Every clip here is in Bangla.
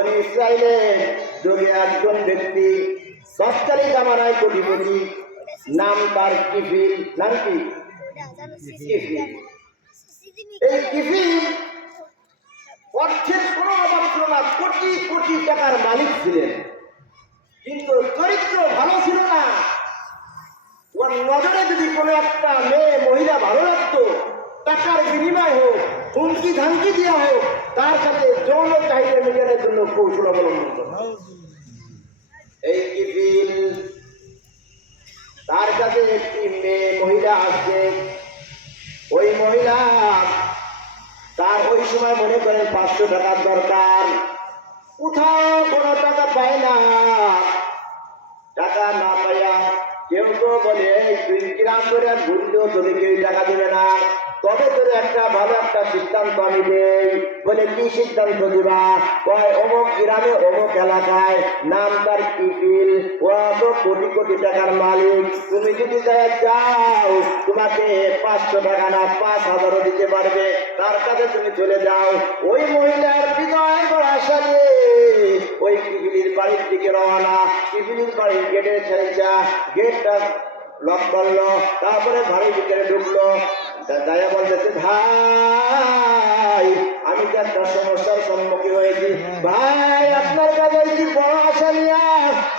বনি ইসরাইলের যুগে একজন ব্যক্তি সরকারি জামানায় কোটিপতি, নাম তার কিফিল। নাম কি? কিফিল। এই কিফিল অর্থের কোনো অভাব ছিল না, কোটি কোটি টাকার মালিক ছিলেন, কিন্তু চরিত্র ভালো ছিল না। ওর নজরে যদি কোনো একটা মেয়ে মহিলা ভালো লাগতো, টাকার বিনিময় হোক, হুমকি ধামকি দেওয়া হোক, তার সাথে যৌন চাহিদা মেটানোর জন্য কৌশল অবলম্বন করত। এই কিফিল তার কাছে একটি মেয়ে মহিলা আসছে। ওই মহিলা তার ওই সময় মনে করেন 500 টাকার দরকার, কোথাও কোনো টাকা পায় না। টাকা না পাইয়া কেউ তো বলে তুই কিরাম করে ঘুরলেও তোদের কেউ টাকা দেবে না, তবে তোর একটা ভালো একটা সিদ্ধান্ত আমি দেই। বলে কি সিদ্ধান্ত দিবা? কয় অমুক গ্রামে অমুক এলাকায়, নাম তার কিফিল, ও তো কোটি কোটি টাকার মালিক, তুমি যদি যাও তোমাকে 500 টাকা না 5,000 দিতে পারবে, তার কাছে তুমি চলে যাও। ওই মহিলার হৃদয় আশা নিয়ে ওই কিফিলির বাড়ির দিকে রওনা। কিফিলির বাড়ির গেটের ছেড়েছা, গেটটা লক করলো, তারপরে বাড়ির ভিতরে ঢুকলো। দায়া বলতেছে, ভাই আমি তো একটা সমস্যার সম্মুখীন হয়েছি, ভাই আপনার কাছে কি বড় আশা নিয়ে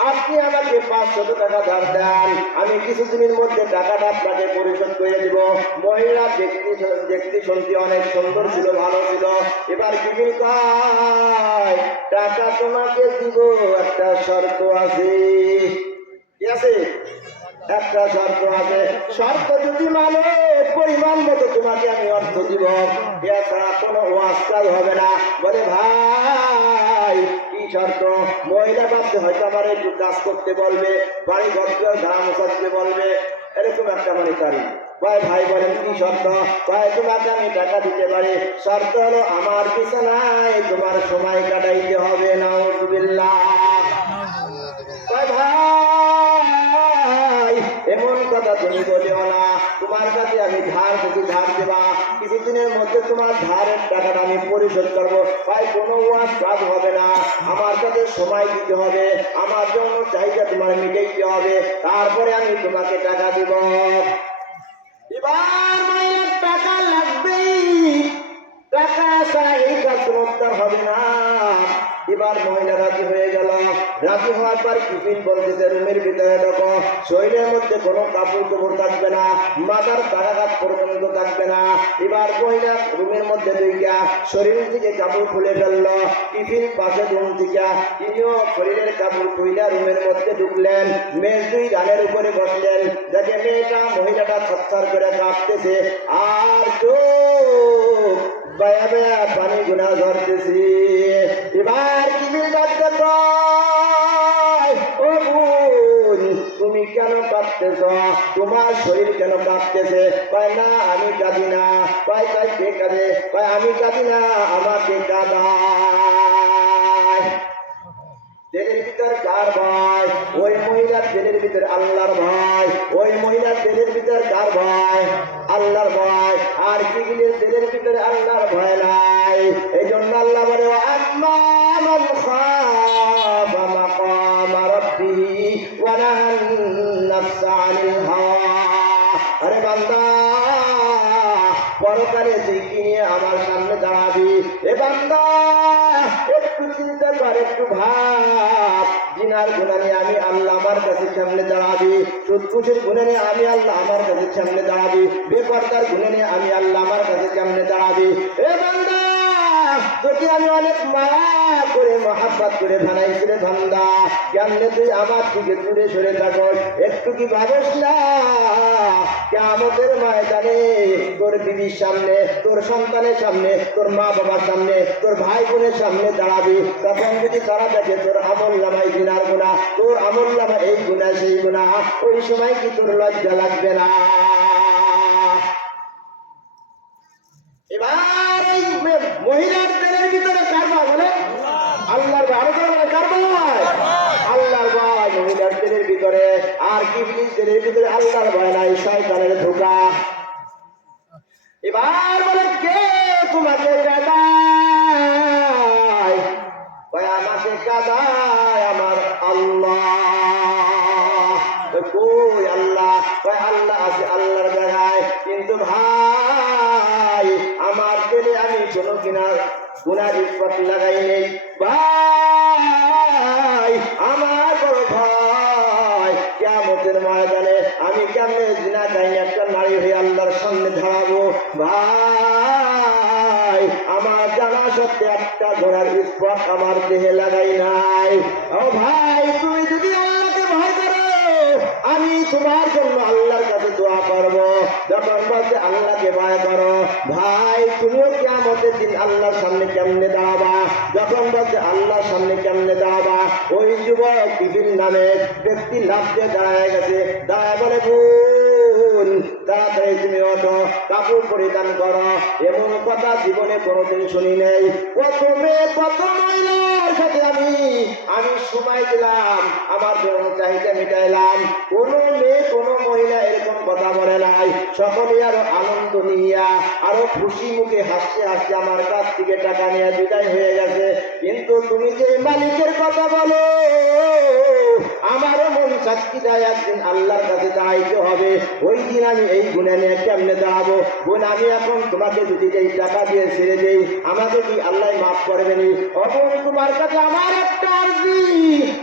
আপনি আমাকে 500 টাকা ধার দেন, আমি কিছুদিনের মধ্যে টাকাটা আপনাকে পরিশোধ করে দিব। মহিলা দেখতে শুনতে অনেক সুন্দর ছিল, ভালো ছিল। এবার কি কয়, টাকা তোমাকে দিব, একটা শর্ত আছে। কি আছে? একটা শর্ত আছে, শর্ত যদি মানে পরিমাণ মতো তোমাকে আমি অর্থ দিব, এছাড়া কোনো ওয়াজ কাজ হবে না। বলে ভাই কি শর্ত? মহিলা ভাবতে হয়তো আমার একটু কাজ করতে বলবে, বাড়ি ঘর গ্রাম সাজতে বলবে, এরকম একটা মানে তারিখ। ভাই বলেন কি শর্ত? তোমাকে আমি টাকা দিতে পারি, শর্ত হলো আমার বিছানায় তোমার সময় কাটাইতে হবে। নাউজুবিল্লাহ। ভাই এমন কথা তুমি বলিও না, তোমার কাছে আমি ধার যদি ধার দেবা, কিছুদিনের মধ্যে তোমার ধারের টাকাটা আমি পরিশোধ করবো। ভাই কোনো ওয়াজ কাজ হবে না, আমার কাছে সময় দিতে হবে, আমার জন্য চাহিদা তোমার মিটাইতে হবে, তারপরে আমি তোমাকে টাকা দিব। এবার মায়ের টাকা লাগবেই, টাকা ছাড়া এই কাজ চমৎকার হবে না। এবার মহিলা রাজি হয়ে গেল। রাজি হওয়ার পর কিফিল বলতেছে, রুমের ভিতরে ঢোকো, শরীরের মধ্যে কোনো কাপড় চোপড় থাকবে না, মাথার তারাঘাত পর্যন্ত থাকবে না। এবার মহিলা রুমের মধ্যে ঢুকিয়া শরীর থেকে কাপড় খুলে ফেললো। কিফিল পাশে রুম থেকে তিনিও শরীরের কাপড় খুইলা রুমের মধ্যে ঢুকলেন। মেয়ে 2 ডালের উপরে বসলেন। দেখে মেয়েটা মহিলাটা থরথর করে কাঁপতেছে, আর চোখ বায়া বায়া পানি গুনা ধরতেছি। এবার কিফিল ডাকতে কয়, ও বোন তুমি কেন কাঁদতেছ? তোমার শরীর কেন কাঁপতেছে? কয় না আমি কাঁদি না। কয় কে কাঁদে? কয় আমি কাঁদি না, আমাকে কাঁদায়। দিলের ভিতর কার ভয়? ওই মহিলার দিলের ভিতরে আল্লাহর ভয়। ওই মহিলার দিলের ভিতরে কার ভয়? আল্লাহর ভয়। আর কিফিলের দিলের ভিতরে আল্লাহর ভয় নাই। এই জন্য আল্লাহ বলে, আম্মা মান খাফা মাকামা রাব্বিহি ওয়া নাহান নাফসা আনিল হাওয়া। আরে বান্দা, পরকালে তুই কি নিয়ে আমার সামনে দাঁড়াবি? এ বান্দা একটু চিন্তা কর, একটু ভাব। জিনার গুনাহ নিয়ে আমি আল্লাহ আমার কাছে সামনে দাঁড়াবি, সুদকুশের গুনাহ নিয়ে আমি আল্লাহ আমার কাছে সামনে দাঁড়াবি, বেপরদার গুনাহ নিয়ে আমি আল্লাহ আমার কাছে সামনে দাঁড়াবি। এ বান্দা, তোকে আমি অনেক মায়া করে মহাব্বত করে বানাইছিলে বান্দা, কেমনে তুই আমার থেকে দূরে সরে থাকো? একটু কি ভাবস না কিয়ামতের ময়দানে তোর বিবির সামনে, তোর সন্তানের সামনে, তোর মা বাবার সামনে, তোর ভাই বোনের সামনে দাঁড়াবি, তখন যদি তারা দেখে তোর আমল নামায় জিনার গুনাহ, তোর আমল নামায় এই গুনাহ সেই গুনাহ, ওই সময় কি তোর লজ্জা লাগবে না? এবার এই মহিলার তেলের ভিতরে কার ভয়? বলে আল্লাহর ভয়। আরো বলে কার ভয়? আল্লাহর ভয় মহিলার তেলের ভিতরে। আর কিফিলের তেলের ভিতরে আল্লাহর ভয় নাই, শয়তানের ধোঁকা। এবার বলে কে তোমাকে কাঁদায়? আমাকে কাঁদায় আমার আল্লাহ। কই আল্লাহ? কই আল্লাহ আছে আল্লাহর জায়গায়, কিন্তু ভাই আমার দিলে আমি কোনো গুনার ইস্পাত লাগাই নেই। ভাই আমার বড় ভয়, কিয়ামতের ময়দানে আমি কেমনে জিনা গাই একটা নারী হয়ে আল্লাহর সামনে দাঁড়াবো। ভাই আমার জানা সত্যি একটা ঘোড়ার ইস্পাত আমার দেহে লাগাই নাই। ও ভাই তুমি যদি আল্লাহকে ভয় করো, আমি তোমার জন্য আল্লাহর কাছে দোয়া করব। যখন বলছে আল্লাহকে ভয় করো, ভাই তুমিও কিয়ামতের দিন আল্লাহর সামনে কেমনে দাঁড়াবা? যখন বলছে আল্লাহর সামনে কেমনে দাঁড়াবা? ওই যুবক বিপিন নামে ব্যক্তি লাভ দিয়ে দাঁড়ায় গেছে, দাঁড়ায় বলে বোন তাড়াতাড়ি তুমি ওঠো, কাপড় পরিধান করো। এমন কথা জীবনে কোনোদিন শুনি নেই। কত মেয়ে কত মহিলার সাথে আমি সময় দিলাম, আমার জন্য চাহিদা মিটাইলাম, কোনো মেয়ে কোনো মহিলা এরকম কথা বলে নাই। সকলে আরো আনন্দ নিয়া আরো খুশি মুখে হাসতে হাসতে আমার কাছ থেকে টাকা নিয়ে বিদায় হয়ে গেছে। কিন্তু তুমি যে মালিকের কথা বলো, আমারও মন সাক্ষী দেয় একদিন আল্লাহর কাছে দাঁড়াইতে হবে। ওই দিন আমি এই গুণে নিয়ে কেমনে দাঁড়াবো? বোন আমি এখন তোমাকে যদি এই টাকা দিয়ে ছেড়ে দেই, আমাকে কি আল্লাহ মাফ করবেনি? অবন তোমার কাছে আমার একটা আরজি,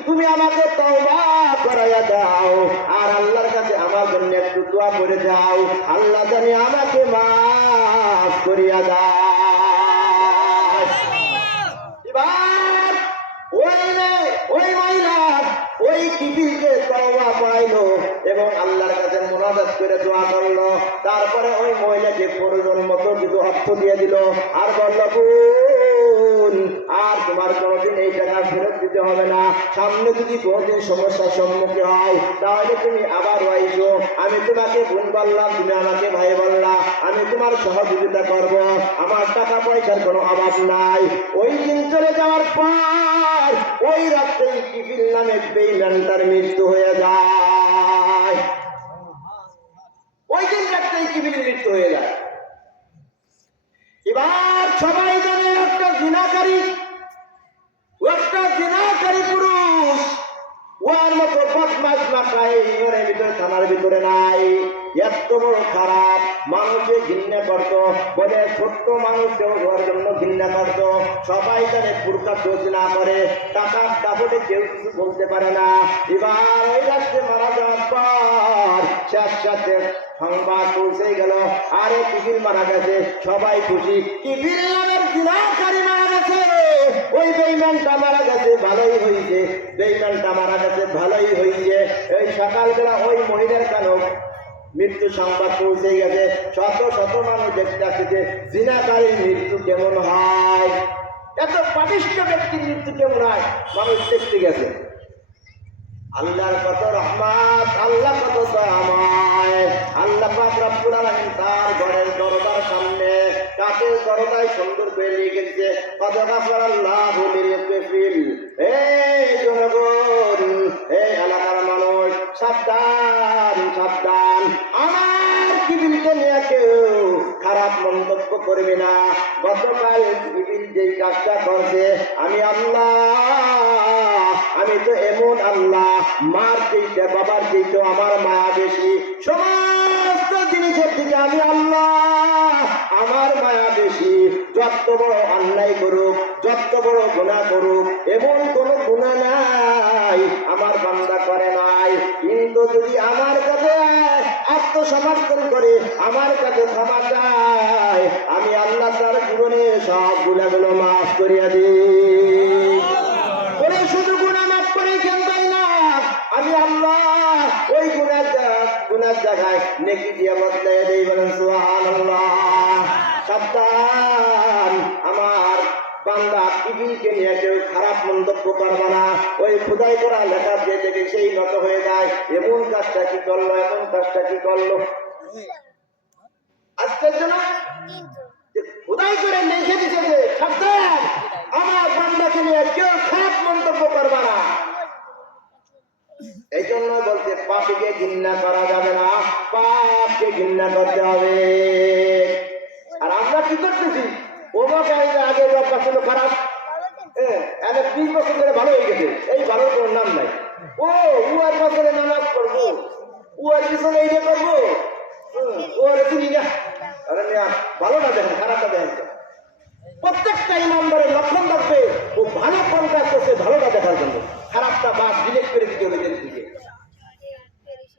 তুমি আমাকে তওবা করাইয়া দাও, আর আল্লাহর কাছে আমার জন্য একটু দোয়া করে দাও, আল্লাহ জানি আমাকে মাফ করিয়া দাও। এবার ওই মহিলা ওই কিবিলকে তওবা পাইলো এবং আল্লাহর কাছে মুনাজাত করে দোয়া করলো। তারপরে ওই মহিলাকে প্রয়োজন মতো কিছু অর্থ দিয়ে দিল আর বলল বোন আর তোমার কোনোদিন এই টাকা ফেরত দিতে হবে না। সামনে যদি কোনোদিন সমস্যার সম্মুখীন হয় তাহলে তুমি আবার আইসো, আমি তোমাকে বোন বললাম, তুমি আমাকে ভাই বললা, আমি তোমার সহযোগিতা করব, আমার টাকা পয়সার কোনো অভাব নাই। ওই দিন চলে যাওয়ার পর ওই রাত্রেই কিফিল নামে বেঈমানটার মৃত্যু হয়ে যায়। ওই দিন রাত্রেই কিফিলের মৃত্যু হয়ে যায়। এবার সবাই জানে একটা জিনাকারী পুরুষ, ওর মতো বদমাশ মাথায় ঘরের ভিতরে থানার ভিতরে নাই। এত বড় খারাপ, মানুষে ঘৃণা করত বলে ছোট্ট মানুষকেও ওর জন্য ঘৃণা করত। সবাই জানে পুরকা চোখ না করে, টাকার দাপটে কেউ কিছু বলতে পারে না। এবার ওই রাত্রে মারা যাওয়ার পর সাথে সংবাদ পৌঁছে গেল, আরে কিফিল মারা গেছে, সবাই খুশি। কিফিল নামের জিনাকারী মারা গেছে, ওই বেঈমানটা মারা গেছে, ভালোই হয়েছে, বেঈমানটা মারা গেছে, ভালোই হয়েছে। এই সকালবেলা ওই মহিলার কেন মৃত্যু সংবাদ পৌঁছে গেছে, শত শত মানুষ দেখতে আসছে জিনাকারীর মৃত্যু কেমন হয়, এত পাপিষ্ঠ ব্যক্তির মৃত্যু কেমন হয়, মানুষ দেখতে গেছে। আল্লাহর কত রহমত, আল্লাহ কত দয়াময়। আল্লাহ পাক রব্বুল আলামিন তার ঘরের দরজার সামনে কাঠের দরজায় সুন্দর করে লিখেছে কত গাফারাল্লাহু লিল কাফিল। এই জনগণ, এই এলাকার মানুষ, সাবধান সাবধান, আমার কিবিলকে নিয়ে কেউ খারাপ মন্তব্য করবে না। গতকাল কিবিল যেই কাজটা করছে, আমি আল্লাহ, আমি তো এমন আল্লাহ, মার চেয়ে বাবার চেয়ে আমার মায়া বেশি, সমস্ত জিনিসের দিকে আমি আল্লাহ, আমার মায়া বেশি। যত বড় অন্যায় করুক, যত বড় গুনাহ করুক, এমন কোন গুনাহ নাই আমার বান্দা করে নাই। কিন্তু যদি আমার কাছে আত্মসমর্পণ করে আমার কাছে ক্ষমা চায়, আমি আল্লাহ তার জীবনে সব গুনাহগুলো মাফ করিয়া দিই। শুধু গুনাহ মাফ করে কেন তাই না, আমি আল্লাহ ওই গুনার জায়গায় নেকি দিয়ে বদলাই দেই। বলেন সুবহানাল্লাহ। সাবধান, আমার বান্দা কিবিলকে নিয়ে কেউ খারাপ মন্তব্য করবে না। ওই খোদাই করা লেখা দিয়ে দেখে সেই নত হয়ে যায়, এমন কাজটা কি করলো, এমন কাজটা কি করলো। আজকের জন্য খোদাই করে লিখে দিচ্ছে যে সাবধান, আমার বান্দাকে নিয়ে কেউ খারাপ মন্তব্য করবে না। এই জন্য বলছে পাপীকে ঘৃণা করা যাবে না, পাপকে ঘৃণা করতে হবে। আর আমরা কি করতেছি, ওমা আগে ব্যাপার ছিল খারাপ, এনে 20 বছর ধরে ভালো হয়ে গেছে, এই ভালোর কোনো নাম নাই। ও আর বছরে নামাজ পড়বো, আর পিছনে এইটা করবো, ও আর চিনি না। আরে মিয়া, ভালোটা দেখেন, খারাপটা দেখেন। প্রত্যেকটা ইমানদারের লক্ষণ থাকবে ও ভালো কোন কাজ করছে ভালোটা দেখার জন্য, খারাপটা বাদ ডিলেক্ট করে দিতে হবে নিজের দিকে।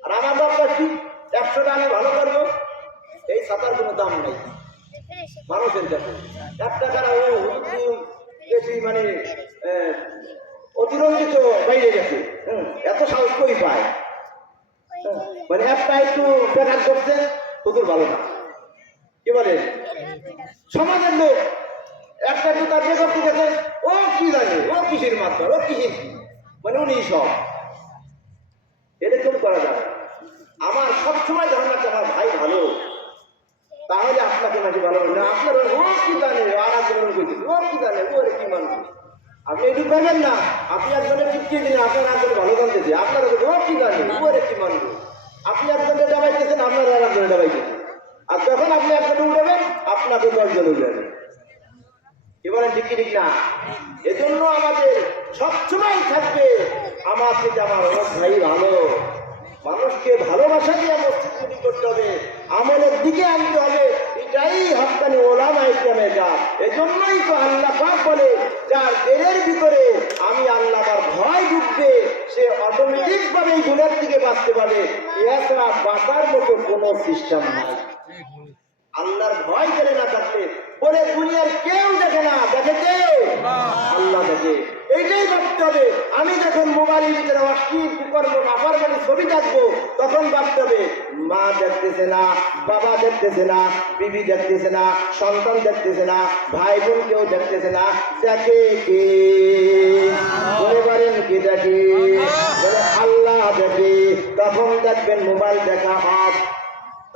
আর আমার দরকার কি, 100টা আমি ভালো করবো, এই ছাতার কোনো দাম নাই মানুষের কাছে। 1 টাকার বেশি মানে অতিরঞ্জিত বাইরে গেছে, এত সাহস কই পায়। মানে একটা একটু বেকার করছে তোদের ভালো না, কি বলে সমাজের লোক একটা একটু তার বেকার গেছে, ও কি জানে, ও কিসের মাত্রা, ও কিসের কি, মানে উনি সব এরকম করা যাবে। আমার সবসময় ধারণা আছে আমার ভাই ভালো, তাহলে আপনাকে নাকি ভালো না, আপনার ও কি জানে, আর একজনের করছে ও কি জানে, ও কি মানবে, আপনি এটুকু পাবেন না। আপনি একজনের চিপকিয়ে দিলে আপনার একজনে ভালো জানতেছে, আপনার ও কি জানে, ও কি মানবে। আপনি একজনের ডাবাইতেছেন, আপনার আর একজনে ডাবাইতেছেন, আর যখন আপনি একজনে উঠাবেন আপনাকে 10 জন উঠাবেন। কি বলেন, ঠিক কি ঠিক না? এজন্য আমাদের সবসময় থাকবে আমার থেকে আমার অনেক ভাই ভালো, মানুষকে ভালোবাসা দিয়ে মসজিদ তৈরি করতে হবে, আমলের দিকে আনতে হবে, এটাই হক্কানি ওলামা ইকরামের কাজ। এজন্যই তো আল্লাহ পাক বলে যার দিলের ভিতরে আমি আল্লাহর ভয় ঢুকবে সে অটোমেটিক ভাবে এই গুণের থেকে বাঁচতে পারে, এছাড়া বাঁচার মতো কোনো সিস্টেম নাই। আল্লাহর ভয় করে না থাকলে বলে দুনিয়ার কেউ দেখে না, দেখে কে? আল্লাহ দেখে। এইটাই ভাবতে হবে। আমি যখন মোবাইলের ভিতরে অশ্লীল কুকর্ম নাফরমানি ছবি দেখবো তখন ভাবতে হবে মা দেখতেছে না, বাবা দেখতেছে না, বিবি দেখতেছে না, সন্তান দেখতেছে না, ভাই বোন কেউ দেখতেছে না, দেখে কে? বলে পারেন কে দেখে? বলে আল্লাহ দেখে। তখন দেখবেন মোবাইল দেখা হাত,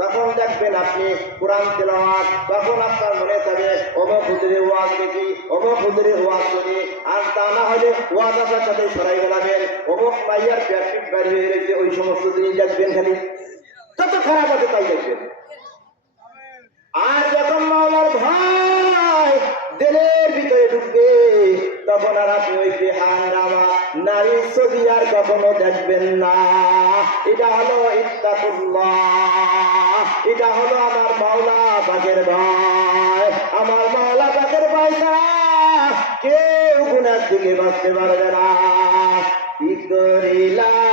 তখন দেখবেন আপনি কোরআন তেলাওয়াত, তখন আপনার মনে যাবে অমুক হুজুরের ওয়াজ দেখি, অমুক হুজুরের ওয়াজ শুনি, আর তা না হলে ওয়াজ আসার সাথে সরাই বেড়াবেন, অমুক মাইয়ার প্যাকটিক বাইরে হয়ে গেছে, ওই সমস্ত জিনিস দেখবেন, খালি যত খারাপ আছে তাই দেখবেন। আর যখন মাওলার ভয় দিলের ভিতরে ঢুকবে তখন আর আপনি ওই বেহাঙ্গামা নারীর ছবি আর কখনো দেখবেন না। এটা হলো ইত্তাকুল্লাহ, এটা হলো আমার মাওলা পাকের ভয়। আমার মাওলা পাকের ভয় ছাড়া কেউ গুনার থেকে বাঁচতে পারবে না। কি করিলাম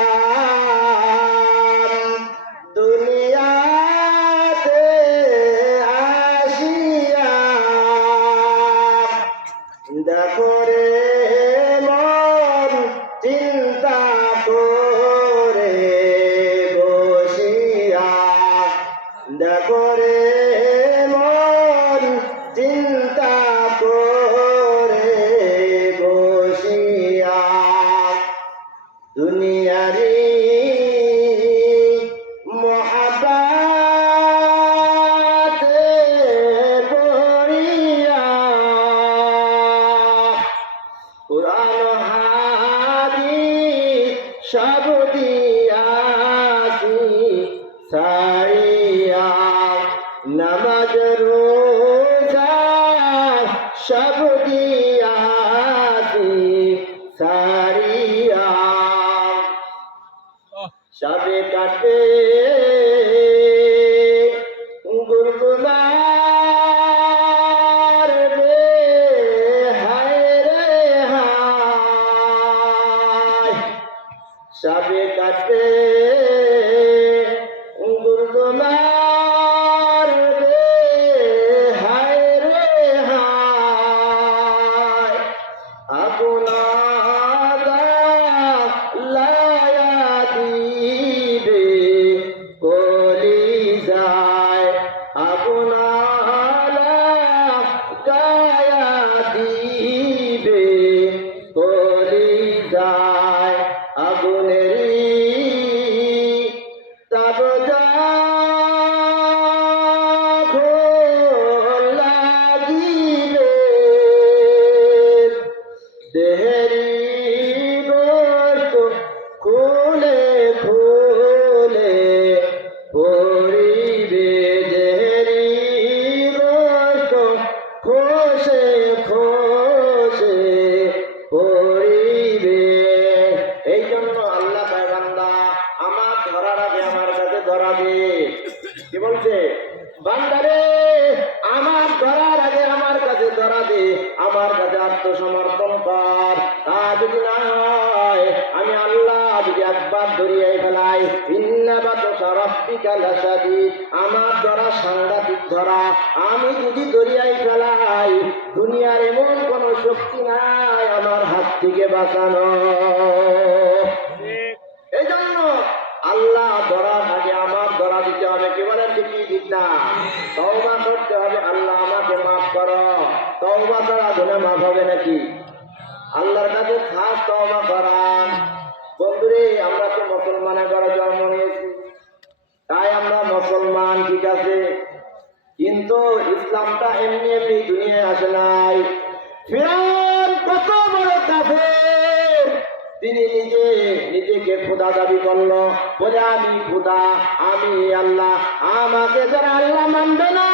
দুনিয়াতে আসিয়া, দেখো রে মন চিন্তা করে বসিয়া, দেখো রে মন চিন্তা করে বসিয়া, দুনিয়ারি মহাব্বতে পড়িয়া, কুরআন হাদিস সব দিয়াছি ছাড়িয়া, নামাজ রোজা সব দিয়াছি ছাড়িয়া, সবে কাটে গুরগুমার বে, হায় রে হায়, সবে কাটে গুরগুমার বে, হায় রে হায়, আপনার লায়া দিবে কলি যায়, আপনার গায়া দিবে কলি যায়, আগুনেরই তব লাগিবে দেহেরি যদি না হয়, আমি আল্লাহ যদি একবার ধরিয়ে ফেলাই, ইন্না বাতশা রাব্বিকা লাশাদীদ, আমার ধরা সাংঘাতিক ধরা। আমি যদি ধরিয়াই ফেলাই, দুনিয়ার এমন কোন শক্তি নাই আমার হাত থেকে বাঁচানো। এই জন্য আল্লাহ ধরার আগে আমার ধরা দিতে হবে। কি বলেন ঠিকই ঠিক না? তওবা করতে হবে, আল্লাহ আমাকে মাফ করো। তওবা ছাড়া গুনাহ মাফ হবে নাকি? আল্লাহর কাছে খাস তওবা করান। বন্ধুরে, আমরা তো মুসলমানের ঘরে জন্ম নিয়েছি, তাই আমরা মুসলমান, ঠিক আছে, কিন্তু ইসলামটা এমনি এমনি দুনিয়ায় আসে নাই। ফিরআউন কত বড় কাফের, তিনি নিজেকে খোদা দাবি করলো, বলে আমি খোদা, আমি আল্লাহ। আমাকে যারা আল্লাহ মানবে না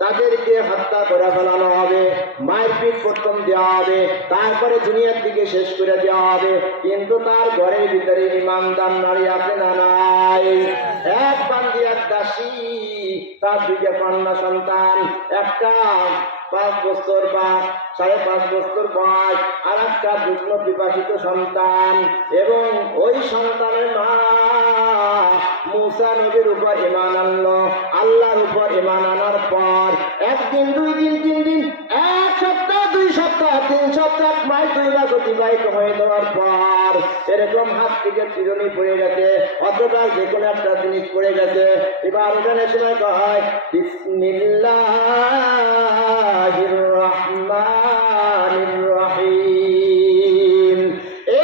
তাদেরকে হত্যা করে ফেলানো হবে, মায়ের পিঠ প্রথম দেওয়া হবে, তারপরে দুনিয়ার দিকে শেষ করে দেওয়া হবে। কিন্তু তার ঘরের ভিতরে ইমানদার নারী আছে না নাই? এক বান্দি, এক দাসী, তার দুইটা কন্যা সন্তান, একটা 5 বছর বা 5.5 বছর বয়স, আর একটা যুগ্ম বিবাহিত সন্তান। এবং ওই সন্তানের মা মুসা নবীর উপর ঈমান আনলো। আল্লাহর উপর ঈমান আনার পর একদিন, 2 দিন, 3 দিন, 1 সপ্তাহ, 2 সপ্তাহ, 3 সপ্তাহ, 1 মাস, 2 মাস অতিবাহিত হয়ে যাওয়ার পর এরকম হাত থেকে চিরুনি পড়ে গেছে, অথবা যে কোনো একটা জিনিস পড়ে গেছে। এবার ওখানে সময় কয় বিসমিল্লাহির রহমানির রহিম।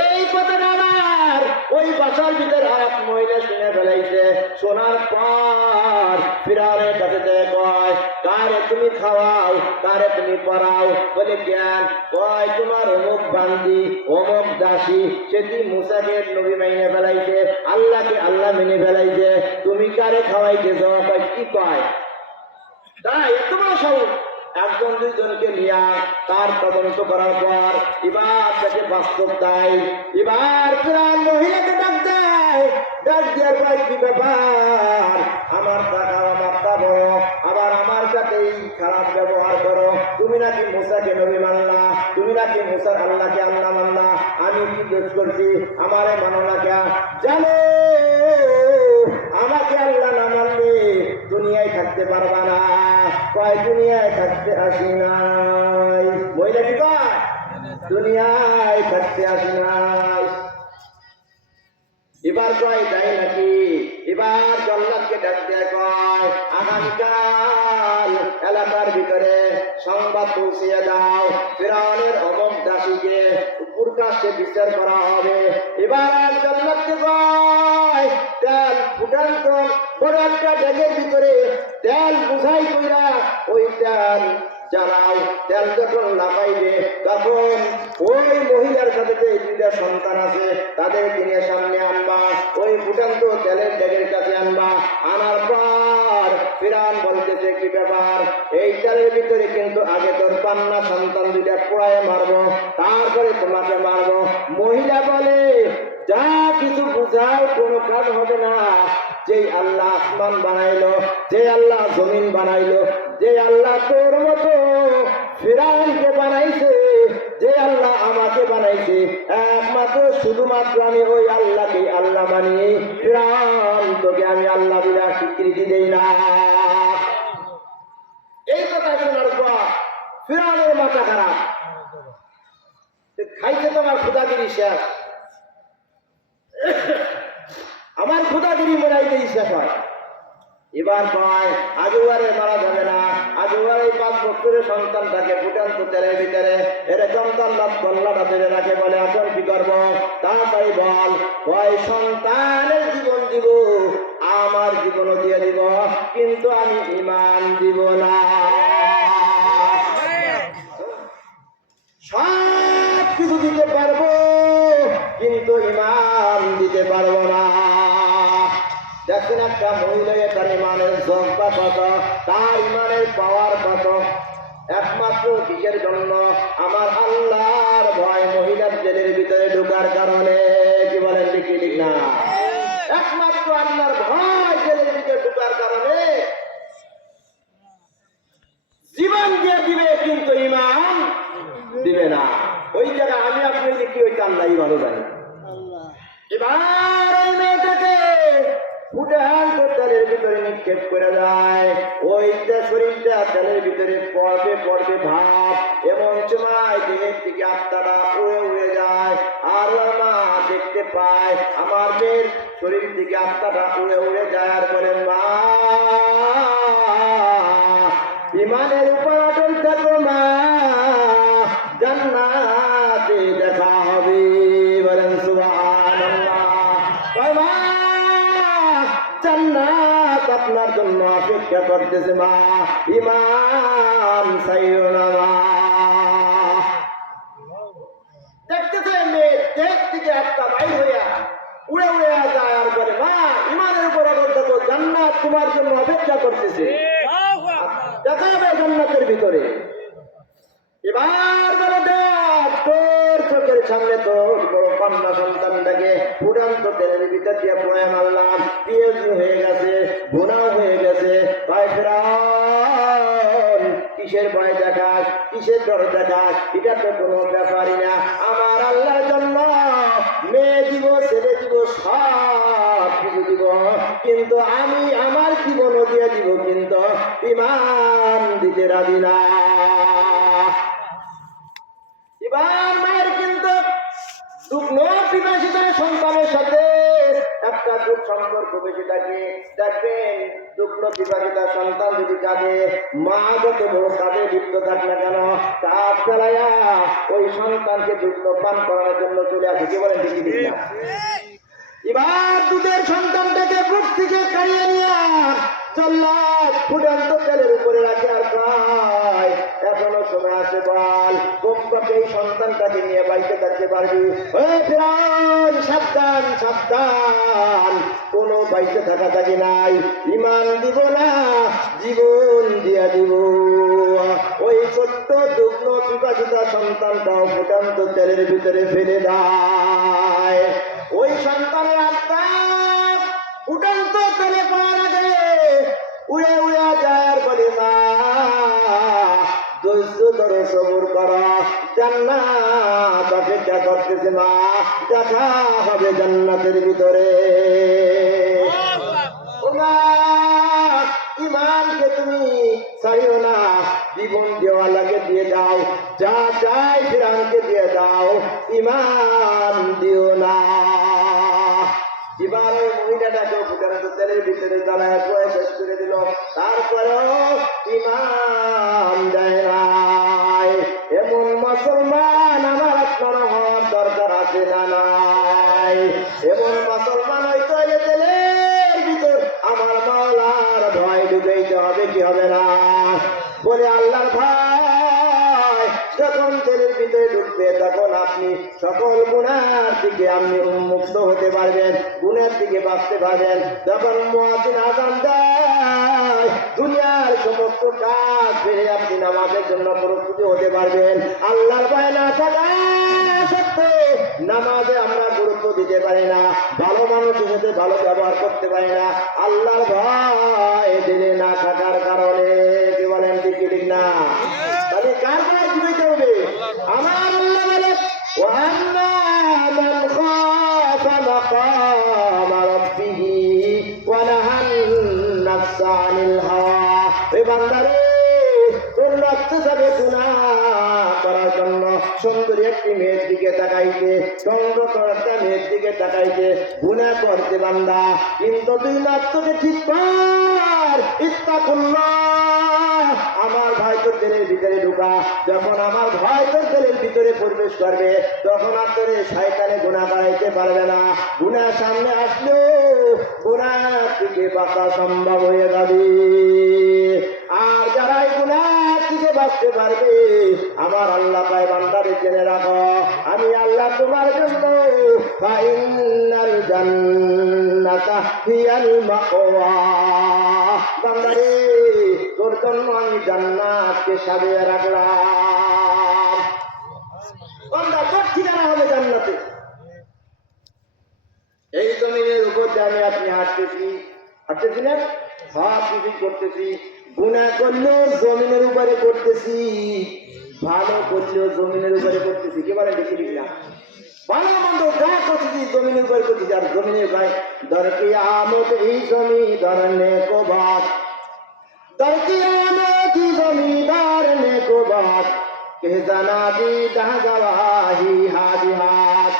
এই কথাটা আমার ওই বাসার ভিতরে এক মহিলা শুনে ফেলাইছে। শোনার পর ফিরআউনের কাছে কয়, কারে তুমি খাওয়াও, কারে তুমি পড়াও? বলে কেন? কয় তোমার অমুক বান্দি, অমুক দাসী, সেটি মুসাকে নবী মেনে ফেলাইছে, আল্লাহকে আল্লাহ মেনে ফেলাইছে, তুমি কারে খাওয়াইতেছ? কয় কি কয়? তাই তোমার সব একজন 2 জনকে নিয়ে তার তদন্ত করার পর এবার তাকে বাস্তব দেয়। এবার ফিরআউন মহিলাকে ডাক দেয়, ডাক দেওয়ার পর কি ব্যাপার? আমার টাকা মাত্রা বড়, আবার আমার সাথেই খারাপ ব্যবহার করো। তুমি নাকি মুসাকে নবী মানলা, তুমি নাকি মুসার আল্লাহকে আল্লাহ মানলা, আমি কি দোষ করছি? আমারে মানো না কে? জানো আমাকে আল্লাহ না মানলে দুনিয়ায় থাকতে পারবা না। কয় দুনিয়ায় থাকতে আসি নাই। মহিলা কি কয়? দুনিয়ায় থাকতে আসি নাই। এবার কয় তাই নাকি? এবার জল্লাদকে ডাক দেয়, কয় আগামীকাল এলাকার ভিতরে সংবাদ পৌঁছিয়ে দাও, ফিরআউনের অমুক দাসীকে প্রকাশ্যে বিচার করা হবে। এবার জল্লাদকে কয় তেল ফুটান্ত বড় একটা ডেগের ভিতরে তেল বুঝাই কইরা ওই তেল জ্বালাও। তেল যখন লাগাইবে তখন ওই মহিলার সাথে যে 2টা সন্তান আছে তাদেরকে নিয়ে সামনে আনবা, ওই ফুটান্ত তেলের ডেগের কাছে আনবা। আনার পর ফিরআউন বলতেছে কি ব্যাপার? এই তেলের ভিতরে কিন্তু আগে তোর কন্যা সন্তান 2টা পোড়ায় মারবো, তারপরে তোমাকে মারবো। মহিলা বলে যা কিছু বুঝাও কোনো কাজ হবে না। যে আল্লাহ আসমান বানাইলো, যে আল্লাহ জমিন বানাইলো, যে আল্লাহ তোর মতো ফিরআউনকে বানাইছে, যে আল্লাহ আমাকে বানাইছে, একমাত্র শুধুমাত্র আমি ওই আল্লাহকে আল্লাহ মানি। ফিরআউন তোকে আমি আল্লাহ বলে স্বীকৃতি দেই না। এই কথা শোনার পর ফিরআউনের মাথা খারাপ, খাইছে তোমার খুদাগিরি শেষ, আমার খুদাগিরি মেরাইতে ইচ্ছা হয়। এবার কয় আগেবারে মারা যাবে না, আগেবারে 5 বছরের সন্তানটাকে ফুটান্ত তেলের ভিতরে এরকম কল্লাটা ধরে রাখে। বলে এখন কি করবো? তাড়াতাড়ি বল। কয় সন্তানের জীবন দিব, আমার জীবনও দিয়ে দিব, কিন্তু আমি ঈমান দিব না। সব কিছু দিতে পারবো কিন্তু ঈমান দিতে পারবো না। দেখুন একটা মহিলা, তার ঈমানের জজ্বা কত, তার ঈমানের পাওয়ার কত। একমাত্র কিসের জন্য? আমার আল্লাহর ভয় মহিলার জেলের ভিতরে ঢোকার কারণে। কি বলেন ঠিক ঠিক না? একমাত্র আল্লাহর ভয় জেলের ভিতরে ঢোকার কারণে জীবন দিয়ে দিবে কিন্তু ঈমান দিবে না। ওই জায়গায় আমি আপনি যে কি হইতে আল্লাহই ভালো জানি। এবার ওই মেয়েটাকে উঠান তো তেলের ভিতরে নিক্ষেপ করে যায়, ওইটা শরীরটা তেলের ভিতরে পড়বে পড়বে ভাব, এমন সময় দেহের থেকে আত্মাটা উড়ে উড়ে যায়। আর মা দেখতে পায় আমার মেয়ের শরীর থেকে আত্মাটা উড়ে উড়ে যায়, আর বলে মা ইমানের উপর অটল থাকো মা, জান্নাতে দেখা হবে। বলেন সুবহানাল্লাহ। মা জান্নাত আপনার জন্য অপেক্ষা করতেছে মা, ইমান ছাইও না মা। দেখতেছে মেয়ে দেখ থেকে একটা বাইর হইয়া উড়ে উড়ে যায়, আর বলে মা ইমানের উপর অটল থাকো, জান্নাত তোমার জন্য অপেক্ষা করতেছে, দেখা হবে জান্নাতের ভিতরে। এবার বলে দেখ তোর চোখের সামনে তোর বড় কন্যা সন্তানটাকে উড়ান্ত তেলের ভিতর দিয়ে পড়ে মারলাম, পিএইচডি হয়ে গেছে, গুনাহ হয়ে গেছে। ভাই ফেরাউন কিসের ভয় দেখাস, কিসের ডর দেখাস, এটা তো কোনো ব্যাপারই না। আমার আল্লাহর জন্য মেয়ে দিব, ছেলে দিব, সব কিছু দিব, কিন্তু আমি আমার জীবনও দিয়ে দিব, কিন্তু ইমান দিতে রাজি না। এবার মায়ের কিন্তু দুগ্ন পিপাসিত সন্তানের সাথে একটা দুঃখ সম্পর্ক বেশি থাকে। দেখবেন দুগ্ন পিপাসিত সন্তান যদি কাঁদে, মা যত বড় কাঁদে লিপ্ত থাক না কেন, তার ফেলাইয়া ওই সন্তানকে দুগ্ন পান করার জন্য চলে আসে। কি বলেন ঠিক না? এবার দুধের সন্তানটাকে বুক থেকে কাড়িয়ে নিয়ে চল্লাদ ফুটন্ত তেলের উপরে রাখে, আর কয় এখনো সময় আছে, বল কমপক্ষে এই সন্তানটাকে নিয়ে বাড়িতে থাকতে পারবি। ফেরাউন সাবধান সাবধান, কোনো বাইতে থাকা থাকি নাই, ইমান দিব না জীবন দিয়া দিব। ওই ছোট্ট দুগ্ন পিপাসিতা সন্তানটাও ফুটন্ত তেলের ভিতরে ফেলে দেয়। ওই সন্তানের আত্মা উঠন্ত তেলে পাওয়ার আগে উড়ে উড়ে যায়, বলে মা ধৈর্য ধরো, সবুর করো, জান্নাত অপেক্ষা করতেছে মা, দেখা হবে জান্নাতের ভিতরে। ও মা ইমানকে তুমি চাইও না, জীবন দেওয়া লাগে দিয়ে দাও, যা চাই ফিরানকে দিয়ে দাও, ইমান দিও না। এবার ওই মহিলাটাকে ফুটান্ত তেলের ভিতরে জ্বালায় শেষ করে দিল, তারপরেও ইমান দেয় নাই। এমন মুসলমান আমার আপনার হওয়ার দরকার আছে না নাই? এমন মুসলমান হয়তো তেলের ভিতর আমার মাওলার ভয় ঢুকাইতে হবে, কি হবে না? বলে আল্লাহর ভয় যখন তেলের ভিতরে ঢুকবে, তখন আপনি সকল গুনার থেকে আপনি উন্মুক্ত হতে পারবেন, গুনার থেকে বাঁচতে পারবেন। যখন মুয়াজ্জিন আযান দেয়, দুনিয়ার সমস্ত কাজ ফেলে আপনি নামাজের জন্য প্রস্তুতি হতে পারবেন। আল্লাহর ভয় না থাকা সত্ত্বে নামাজে আমরা গুরুত্ব দিতে পারি না, ভালো মানুষের সাথে ভালো ব্যবহার করতে পারি না, আল্লাহর ভয় দিলে না থাকার কারণে। কি বলেন ঠিক ঠিক না? তাহলে কার ভয় দিতে হবে? আমার আল্লাহ বলে ওয়ান্না মান খাফা মাকাম রাব্বিহি ওয়া নাহান নাফসা আনিল হাওয়া। এ বান্দারে তোর লক্ষ্য যাবে গুনাহ করার জন্য সুন্দরী একটি মেয়ের দিকে তাকাইতে, চন্দ্র একটা মেয়ের দিকে তাকাইতে, গুনাহ করতে বান্দা, কিন্তু তুই লক্ষ্যকে ঠিক কর। ইত্তাকুল্লাহ, আমার ভয় তোর দিলের ভিতরে ঢুকা। যখন আমার ভয় তোর দিলের ভিতরে প্রবেশ করবে, তখন আর তোর শয়তানে গুনাহ করাইতে পারবে না। গুনাহ সামনে আসলেও গুনাহ থেকে বাঁচা সম্ভব হয়ে যাবে। আর যারা এই গুনাহ থেকে বাঁচতে পারবে, আমার আল্লাহ পায় বান্দারে জেনে রাখো, আমি আল্লাহ তোমার জন্য ফাইনাল জান্নাতা হিয়াল মাওয়া। বান্দারে তোর জন্য আমি জান্নাতকে সাজিয়ে রাখলাম। বান্দা তোর ঠিকানা হবে জান্নাতে। এই জমিনের উপর দিয়ে আমি আপনি হাঁটতেছি না, সব কিছু করতেছি, গুনাহ করলেও জমিনের উপরে করতেছি, ভালো করলেও জমিনের উপরে করতেছি, কি বলেন ঠিক না? ভালো মন্দ যা করতেছি জমিনের উপরে করতেছি, আর জমিনের গায়ে দরকি আমত এই জমিদার নেকো বাপ, দরকি আমত এই জমিদার নেকো বাপ, কে জানা দি দাহ গওয়াহি হাজি হাত।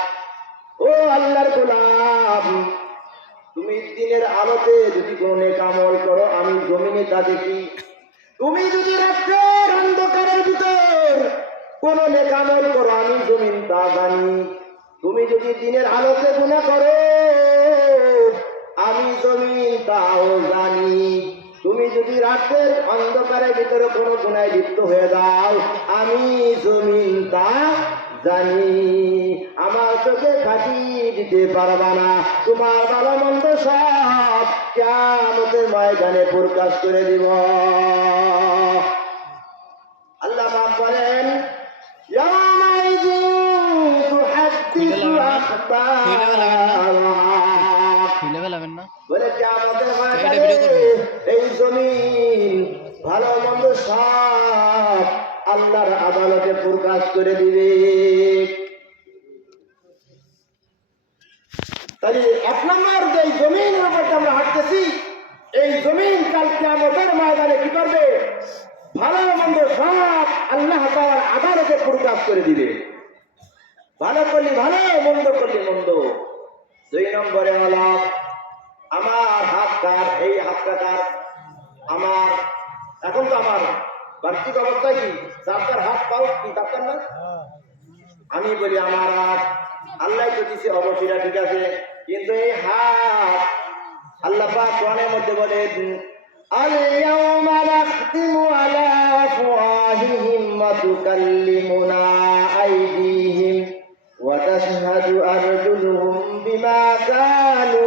ও আল্লাহর গোলাম, তুমি দিনের আলোতে যদি কোনো নেক আমল করো আমি জমিনে তা দেখি, তুমি যদি রাত্রের অন্ধকারের ভিতর কোন নেক আমল করো আমি জমিন তা জানি, তুমি যদি দিনের আলোতে গুনাহ করো আমি জমিন তাও জানি, তুমি যদি রাতের অন্ধকারের ভিতরে কোনো গুনায় লিপ্ত হয়ে যাও আমি জমিন তা জানি। আমার চোখে ফাঁকি দিতে পারবা না, তোমার ভালো মন্দ সব কিয়ামতের ময়দানে প্রকাশ করে দিব। আল্লাহ পাক বলেন ইয়াউমাইযিন তুহাদ্দিসু আখবারাহা, বলে কিয়ামতের ময়দানে এই জমিন ভালো মন্দ সব আল্লাহর আদালতে প্রকাশ করে দিবে। তাহলে এক নম্বর যে জমিনের উপর আমরা হাঁটতেছি, এই জমিন কাল কিয়ামতের ময়দানে কি করবে? ভালো মন্দ সব আল্লাহ তাআলার আদালতে প্রকাশ করে দিবে। ভালো করলি ভালো, মন্দ করলি মন্দ। দুই নম্বরে হলো আমার হাত কার, এই হাতটা কার? আমার। এখন তো আমার বার্ষিক অবস্থায় কি চারটার হাত পাও কি চারটার না? আমি বলি আমার হাত, আল্লাহ তো দিছে অবশ্যই ঠিক আছে, কিন্তু এই হাত আল্লাহ পাক কোরআনের মধ্যে বলেন আল ইয়াউমা নাখতিমু আলা আফওয়াহিহিম ওয়া তুকাল্লিমুনা আইদিহিম ওয়া তাশহাদু আরজুলুহুম বিমা কানু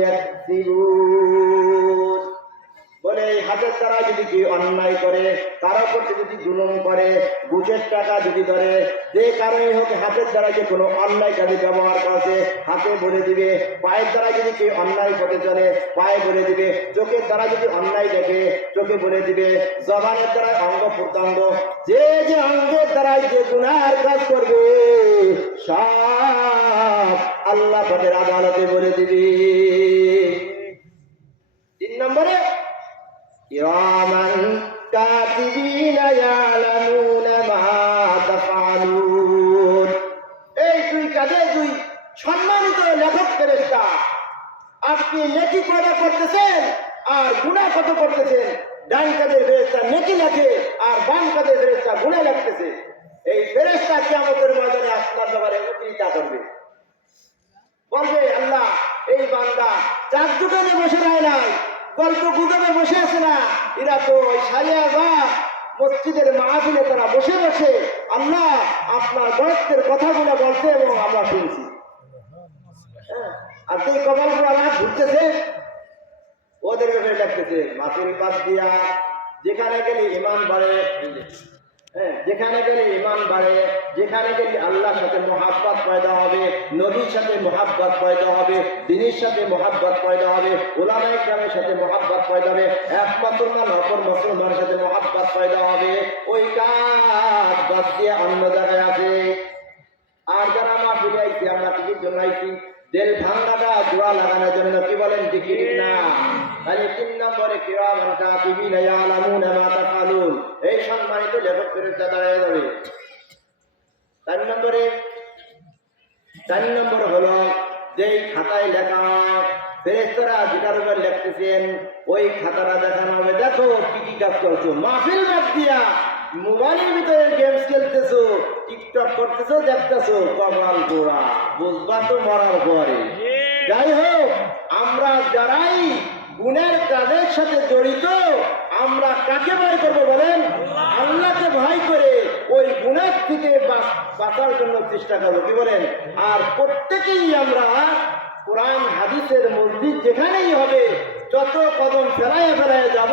ইয়াকসিবুন। বলে এই হাতের দ্বারা যদি কি অন্যায় করে, কারো প্রতি যদি জুলুম করে, ঘুষের টাকা যদি ধরে, যে কারণে হোক হাতের দ্বারা যে কোনো অন্যায় কাজে ব্যবহার করেছে হাতে বলে দিবে। পায়ের দ্বারা যদি কেউ অন্যায় পথে চলে পায়ে বলে দিবে। চোখের দ্বারা যদি অন্যায় দেখে চোখে বলে দিবে। জবানের দ্বারা অঙ্গ প্রত্যঙ্গ, যে যে অঙ্গের দ্বারাই যে গুনার কাজ করবে সব আল্লাহ পাকের আদালতে বলে দিবে। তিন নম্বরে কিরামান কাতিবিনা ইয়ালামুনা মা তাফআলুন। এই দুই কাজে দুই সম্মানিত লেখক ফেরেশতা, আপনি নেকি কত করতেছেন আর গুনাহ কত করতেছেন। ডান কাজের ফেরেশতা নেকি লেখে আর বাম কাজের ফেরেশতা গুনাহ লিখতেছে। এই ফেরেশতা কিয়ামতের ময়দানে আপনার ব্যাপারে উত্তরিতা করবে, বলবে আল্লাহ এই বান্দা চার দোকানে বসে রয় নাই, গল্প গুজবে বসে আছে না, এরা তো ওই সারিয়া বা মসজিদের মাহফিলে তারা বসে বসে আল্লাহ আপনার বয়সের কথাগুলো বলছে এবং আমরা শুনছি। আর সেই কপালগুলো আমার ঘুরতেছে, ওদের ব্যাপারে লাগতেছে মাফিল বাদ দিয়া যেখানে গেলে ইমান বাড়ে, যেখানে গেলে ইমান বাড়ে, যেখানে গেলে আল্লাহর সাথে মহাব্বত পয়দা হবে, নবীর সাথে মহাব্বত পয়দা হবে, দ্বীনের সাথে মহাব্বত পয়দা হবে, উলামায়ে কেরামের সাথে মহাব্বত পয়দা হবে, এক মুসলমান অপর মুসলমানের সাথে মহাব্বত পয়দা হবে। ওই কাজ বাদ দিয়ে অন্য জায়গায় আছে। আর যারা মাহফিলে আইছি আমরা কিসের জন্য আইছি? দিল ভাঙাটা জোড়া লাগানোর জন্য, কি বলেন ঠিক না? তাহলে তিন নম্বরে কিরামান কাতিবিনা ইয়ালামুনা মা তাফআলুন, এই সম্মানিত লেখক ফেরেশতা দাঁড়ায় যাবে। চার নম্বর হলো যেই খাতায় লেখা ফেরেশতারা যেটার উপর লিখতেছেন ওই খাতাটা দেখানো হবে, দেখো কি কি কাজ করছো। মাহফিল বাদ দিয়া মোবাইলের ভিতরে গেমস খেলতেছো, টিকটক করতেছো, দেখতেছো, কপাল গোড়া, বুঝবা তো মরার পরে। যাই হোক, আমরা যারাই গুণের কাজের সাথে জড়িত আমরা কাকে ভয় করবো বলেন? আল্লাহকে ভয় করে ওই গুণের থেকে বাঁচার জন্য চেষ্টা করবো, কি বলেন? আর প্রত্যেকেই আমরা কোরআন হাদিসের মসজিদ যেখানেই হবে যত কদম ফেলায় ফেলায় যাব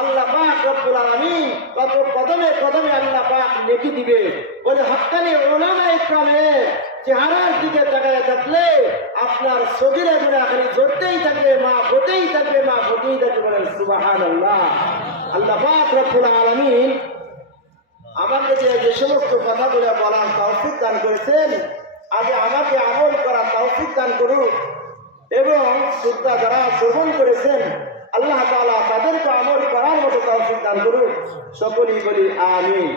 আল্লাহ পাক রব্বুল আলামিন তত কদমে কদমে আল্লাহ পাক নেকি দিবে। বলে হক্কানি উলামায়ে কেরামের চেহারার দিকে তাকায় থাকলে আপনার সগীরা গুনাহ খালি ঝরতেই থাকবে, মাফ হতেই থাকবে, মাফ হতেই থাকবে। বলেন সুবহানাল্লাহ। আল্লাহ পাক রব্বুল আলামিন আমাকে যে সমস্ত কথাগুলো বলার তৌফিক দান করেছেন, আগে আমাকে আমল করার তৌফিক দান করুন এবং শ্রদ্ধা যারা শ্রবণ করেছেন আল্লাহ তাআলা তাদেরকে আমল করার মতো তৌফিক দান করুন। সকলেই বলি আমিন।